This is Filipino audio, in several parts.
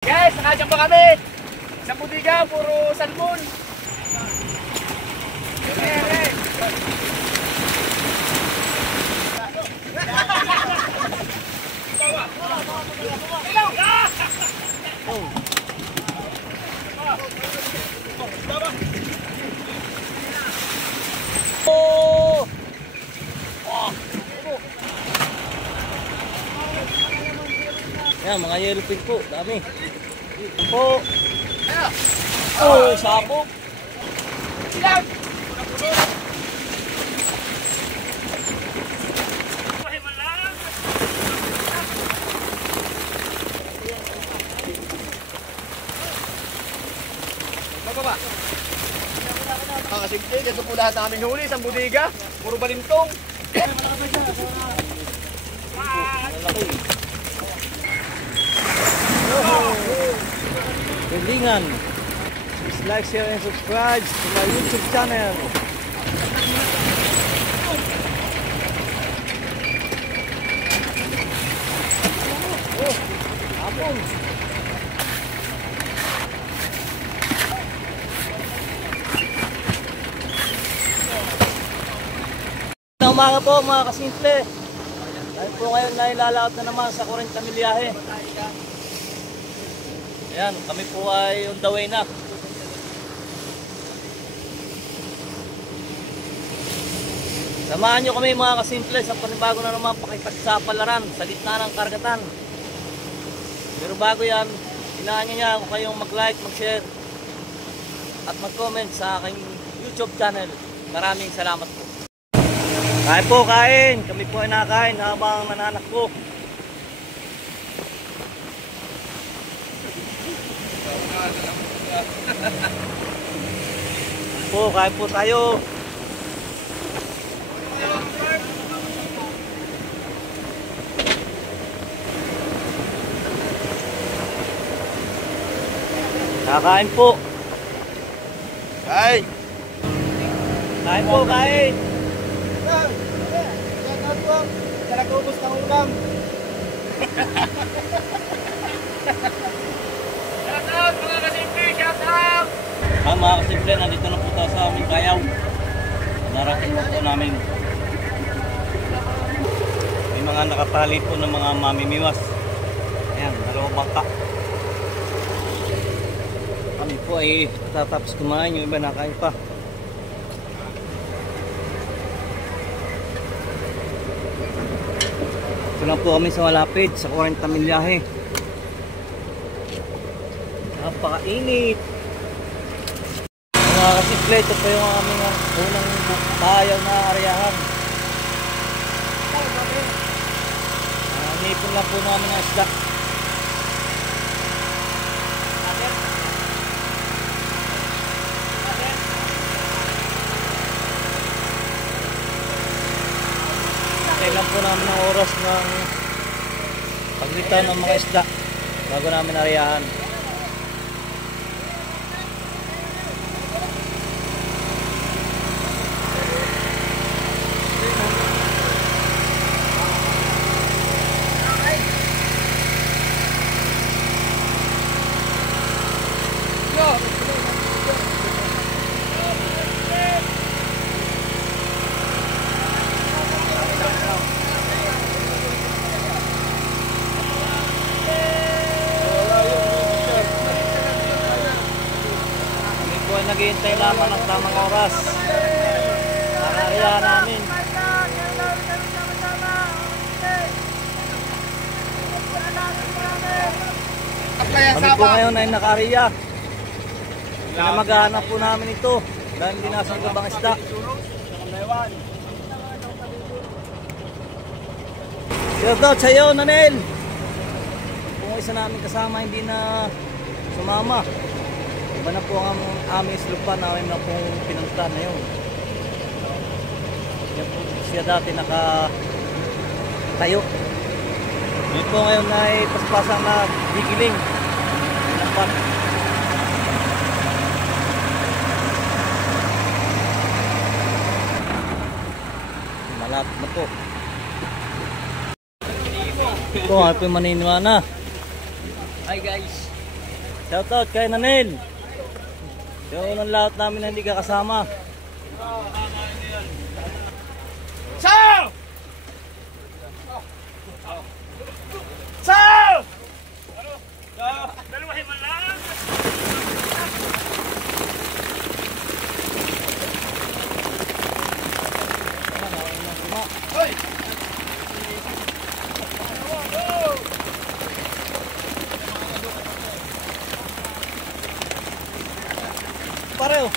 Guys, nakadyan pa kami. Sa budiga, puro salmon. Oh! Yan, mga yellowfin po, dami. Po. Oh, sabog. Ilang. Bababa. Simple, dito po lahat namin huli, isang budiga, puro balintong. Malaki. Galingan. Please like, share, and subscribe to my YouTube channel. Oh, hapon. Umaga po mga kasimple. Tayo po ngayon na ilalakad na naman sa 40 milyahe. Ayan, kami po ay on the way na. Samahan nyo kami mga kasimple sa panibago na naman pakipagsapalaran sa gitna ng karagatan. Pero bago yan, hinaan nyo niya kung kayong mag-like, mag-share at mag-comment sa aking YouTube channel. Maraming salamat po. Kain po, kain! Kami po ay nakain habang nananakbo. Po, kain po tayo. Kakain po. Kain. Kain po, kain. Nagubos ng ulam. Shout out mga kasimple, shout out! Mga kasimple, nandito na po tayo sa aming kayaw. Narating po namin. May mga nakatali po ng mga mamimiwas. Ayan, dalawang bangka. Kami po ay tatapos kumain, yung iba nakain pa. Ito lang po kami sa malapit, sa 40 milyahe. Napakainit. Mga kasimple, ito po yung aming unang tayaw na areahan. Nipon lang po namin ang isda. Kailan po namin ang oras ng paglitan ng mga isda bago namin ariyahan. Naghihintay lamang ng tamang oras para ariyahan namin. Kami po ngayon ay naka-ariya. Pinamagahanap po namin ito dahil hindi nasa ibang isda. Shout out sa iyo, Nanel! Kung isa namin kasama hindi na sumama. Iba na po ang aming slupan namin na pong pinunta na yun. Yan po siya dati nakatayo. Yun po ngayon ay paspasang na digiling. Pinampat. Malapit na po. Ito nga po yung maniniwana. Hi guys. Shoutout kay Nanel. Yung unang lahat namin na hindi ka kasama. Sao! Sao! Dalawahin mo lang! Hoy! Pareho.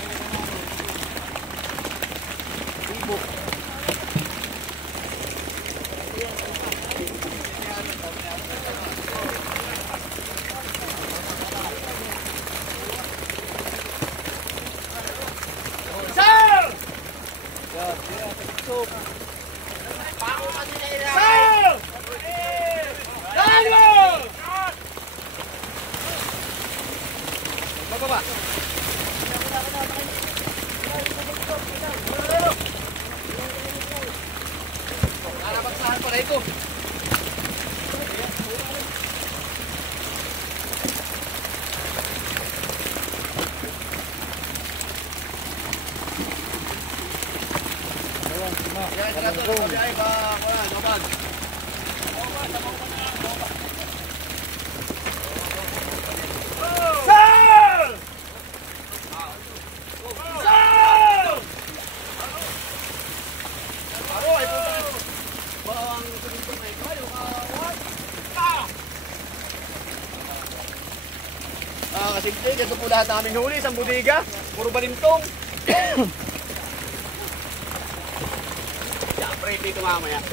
Kasi ito po lahat namin huli, isang budiga, puro balintong. Siyempre, dito mamaya.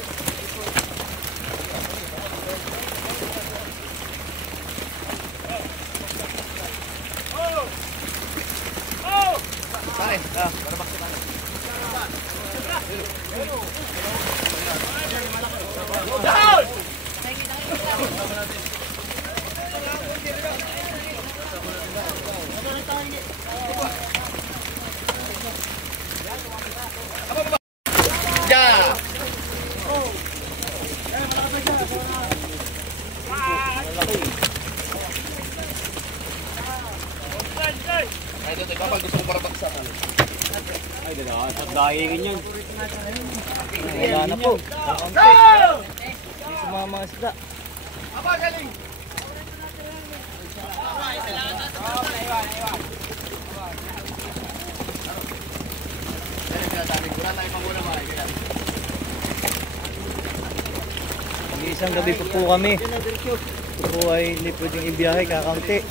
Pare, barabak si pare. Down! Ya. Ay, dito kapag gusto mo para baksakan. Ay, dahingin yun. Wala na po. Hindi sumama mga isda. Aba, galing! Isang gabi pa po kami. Ito po ay hindi pwedeng ibiyahe, kakaunti.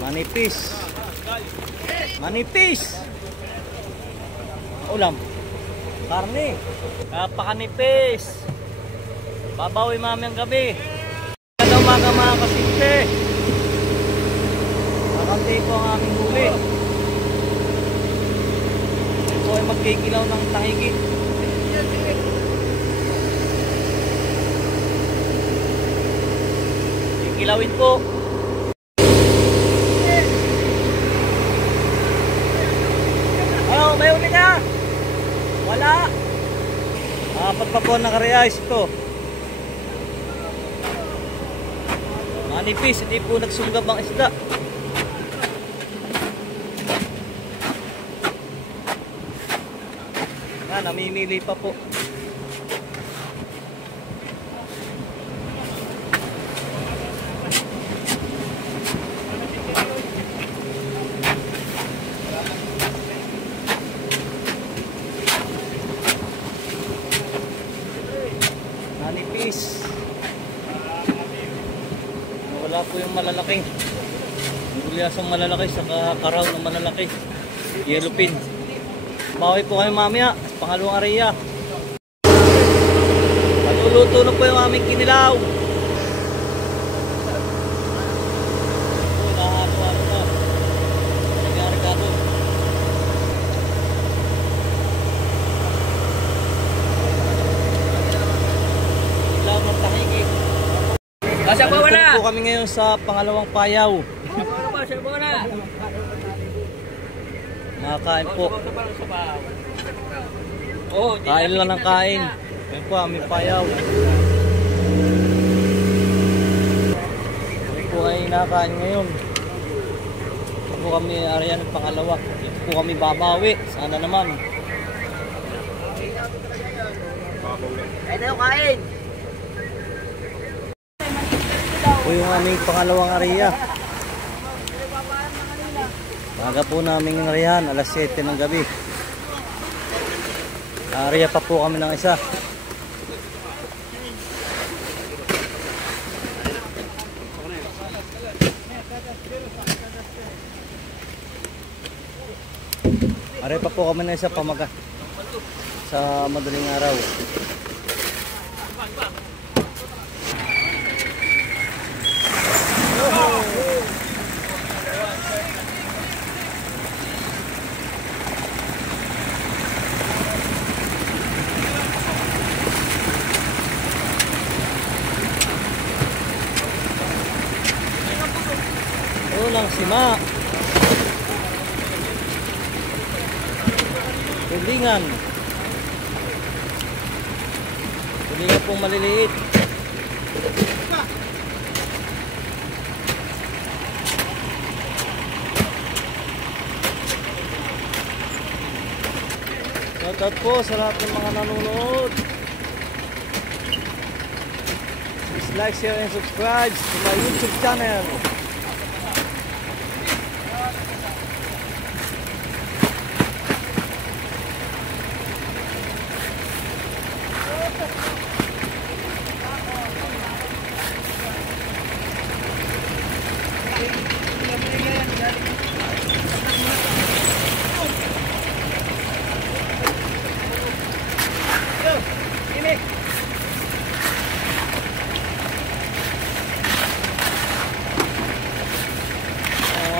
Manipis. Manipis! Ulam. Karne. Kapakanipis. Babawi mami ang gabi. Kada umaga mga kasinte. Kakaunti po ang aming huli. Ito ay magkikilaw ng tahigit. Kilawin po. Ano, may uli na? Wala. Apat pa po nakarealize ito. Manipis, hindi po nagsunggab ang isda. Yan, namimili pa po. Manipis. Wala po yung malalaki. Gulyasang malalaki sa karaw ng malalaki. Yellowfin. Bawi po kayo mamaya. Pangalawang area. Maluluto na po yung aming kinilaw. Nakahalo-halo na. Nag-arigado. Kinilaw ng tahigit. Kasya pa wala! Nandito po kami ngayon sa pangalawang payaw. Kasya pa wala! Makakain po. Kain lang ng kain. Ayan po, aming payaw. Ayan po ay nakain ngayon. Ito po kami area ng pangalawa. Ito po kami babawi. Sana naman. Ay, tayo kain. Ito yung aming pangalawang area. Maga po namin yung areahan, alas 7 ng gabi. Area pa po kami ng isa. Area pa po kami ng isa pamaga sa madaling araw. Lang sima. Tulingan. Tulingan pong maliliit. Shoutout po sa lahat ng mga nanonood. Please like, share, and subscribe to my YouTube channel.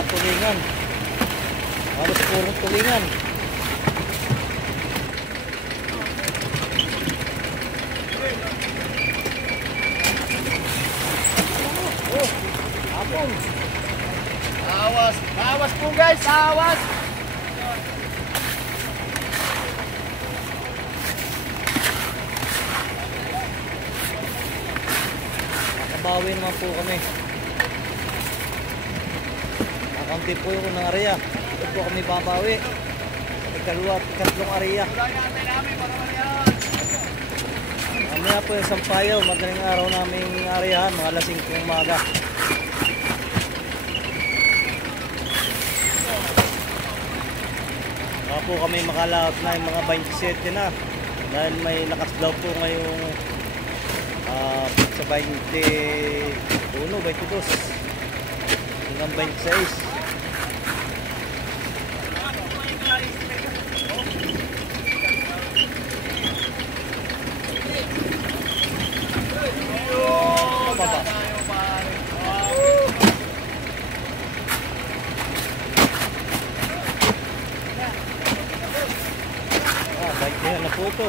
Tulingan. Halos purong tulingan. Oh, apong. Awas. Awas po guys. Awas. Nakabawi naman po kami. Kaunti po yung ng area. Ito po kami babawi. Ikalawa at ikatlong area. Mamaya po yung Sampayaw. Madaling araw naming areahan. Mga alas 5 ng umaga. Baka po kami makalaot na yung mga 27 na. Dahil may lakas daw po ngayong sa 21, 22 hanggang 26. Kaya na po ito.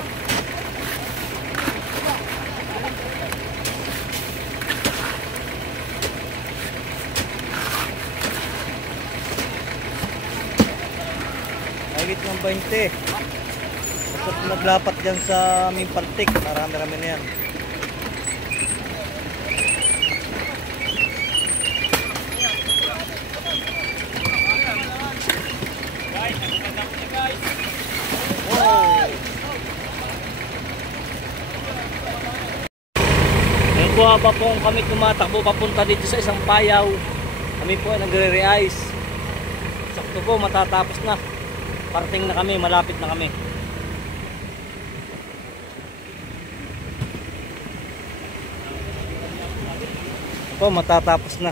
Mahigit ng 20. Basta naglapat dyan sa aming partik. Marami-rami na yan. Po habang po kami tumatakbo papunta dito sa isang payaw, kami po ay nagre-re-ice. Sakto po matatapos na, parating na kami, malapit na kami. Po matatapos na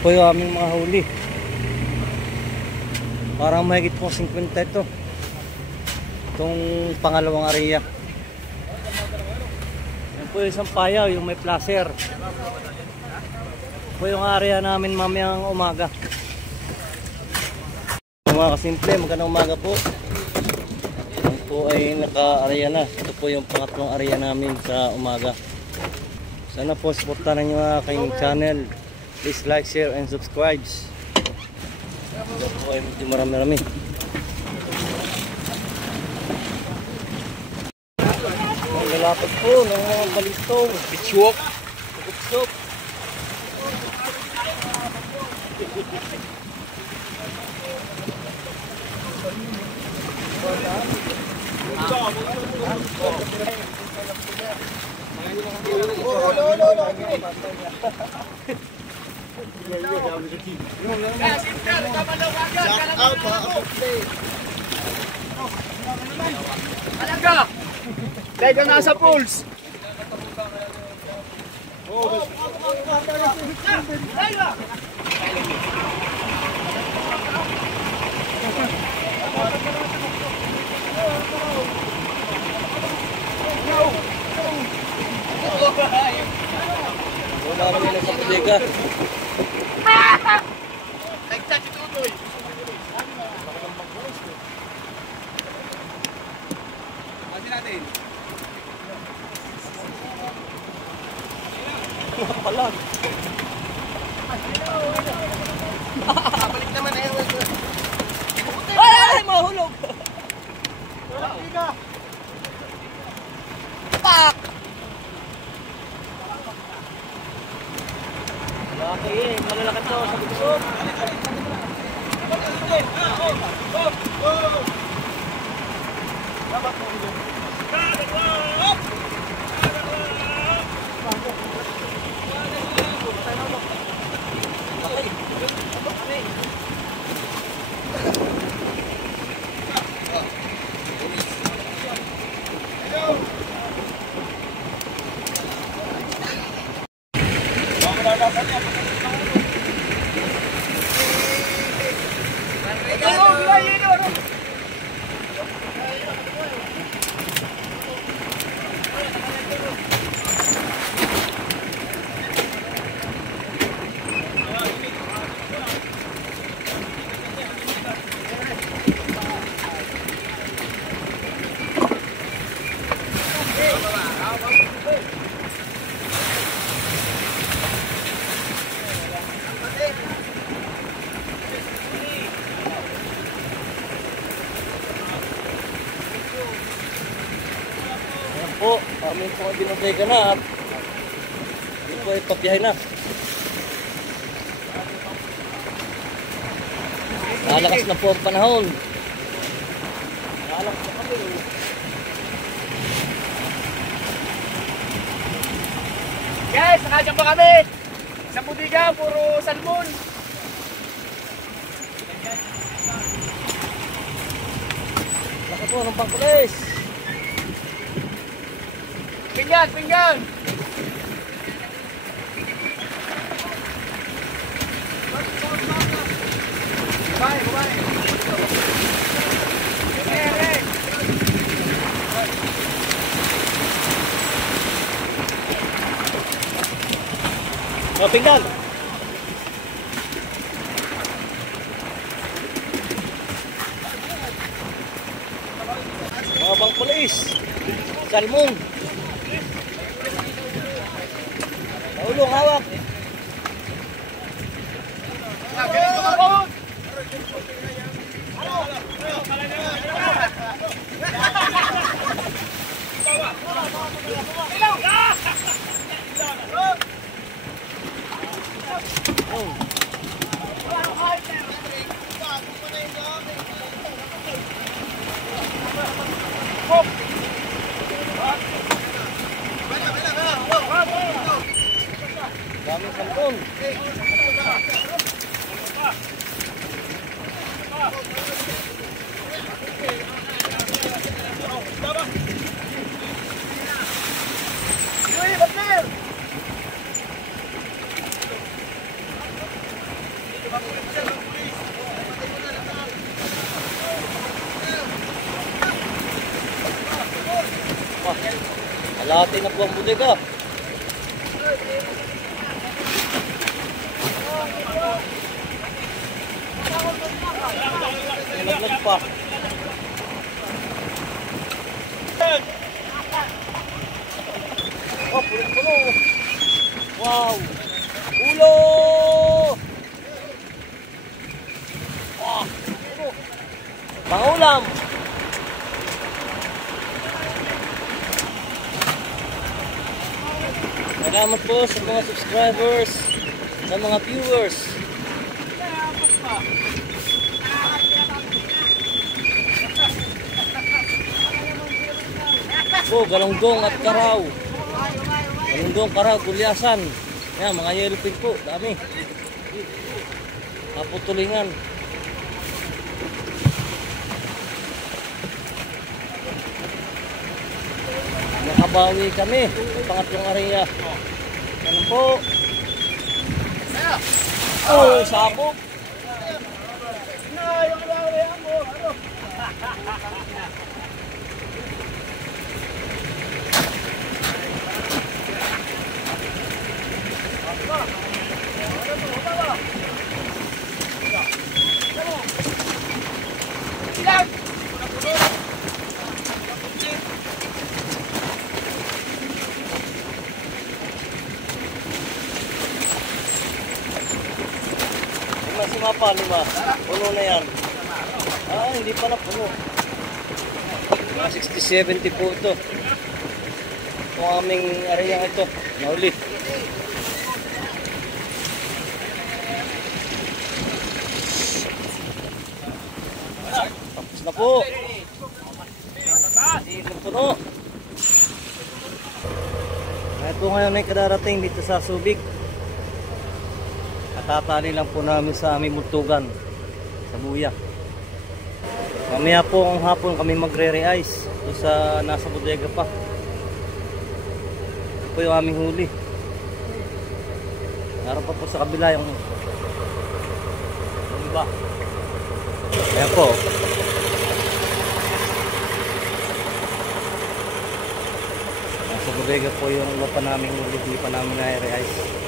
po yung aming mga huli. Parang mahigit po 50 ito, itong pangalawang area. Po yung isang payaw, yung may placer. Po yung area namin mamayang umaga. Mga kasimple, magandang umaga po. Yan po ay naka-area na. Ito po yung pangatlong area namin sa umaga. Sana po supportan nyo ang aking channel. Please like, share, and subscribe. Ito po ay marami-rami. Malapit po ng mga balito. Pitchwalk. Soup. Alaga! Dahil ka nasa pools. Wala kami lang sa bodega. Nagchat si Tutoy. Kasi natin. Palag. Balik naman na yung... Ay! Mahulog! Pak! Laki eh. Malalaki to sa busog. Po, kami po ang binabay na at hindi po ay papiyahin na. Nalakas na po ang panahon. Nalakas na kami. Guys, nakadyan pa kami. Sa bodega, puro salmon. Laki po ng Bangkulis. Pinggan, pinggan. Bye, bye. O, pinggan. Mga Bangkulis. Salmon. Naulong hawak. Daming salmon. Kalahati na po ang bodega. Nalaglag pa. Oh, puno-puno. Wow. Ulo! Wow. Pangulam. Salamat po sa mga subscribers, sa mga viewers. Po, galunggong at karaw. Galunggong, karaw, gulyasan. Yan, mga yellowfin po, dami. Naputulingan. Nakabawi kami. Pangatlong area. Ano po? Oh, sabog. Lima si Mapa, 5. Puno na yan. Ah, hindi pa na puno. 60-70 po ito. Itong aming areyang ito. Nauli. Tapos na po. Hindi puno. Ito ngayon ay kadarating dito sa Subic. Tatali lang po namin sa aming multugan sa buya. Mamaya po ang hapon kami magre-re-ice doon sa nasa bodega pa. Ito po yung aming huli. Naroon pa po sa kabila yung iba. Ayan po. Nasa bodega po yung iba pa namin huli. Hindi pa namin na-re-ice.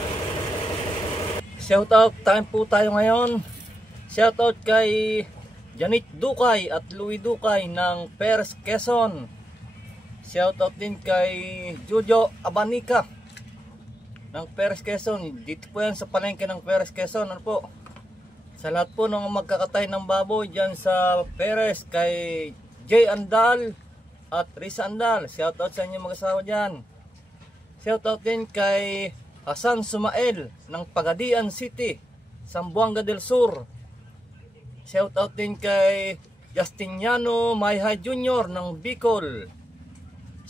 Shoutout time po tayo ngayon. Shoutout kay Janet Dukay at Louie Dukay ng Perez, Quezon. Shoutout din kay Jojo Abanika ng Perez, Quezon. Dito po yan sa palengke ng Perez, Quezon. Ano po? Sa lahat po ng magkakatay ng baboy dyan sa Perez, kay Jay Andal at Risa Andal. Shoutout sa inyo mag-asawa dyan. Shoutout din kay Hasan Sumael ng Pagadian City, Zamboanga del Sur. Shoutout din kay Justiniano Mayhay Jr. ng Bicol,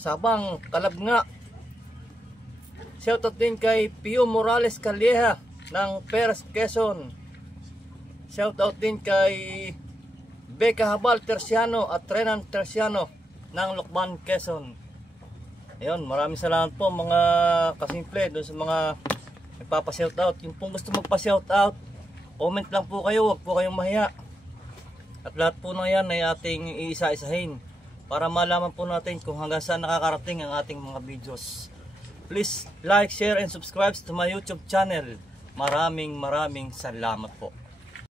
Sabang, Kalabnga. Shoutout din kay Pio Morales Calleja ng Perez, Quezon. Shoutout din kay Becca Habal Terciano at Renan Terciano ng Lokban, Quezon. Ayun, maraming salamat po mga kasimple doon sa mga nagpapa-shoutout. Yung pong gusto magpa-shoutout, comment lang po kayo, huwag po kayong mahiya. At lahat po na yan ay ating iisa-isahin para malaman po natin kung hanggang saan nakakarating ang ating mga videos. Please like, share, and subscribe to my YouTube channel. Maraming salamat po.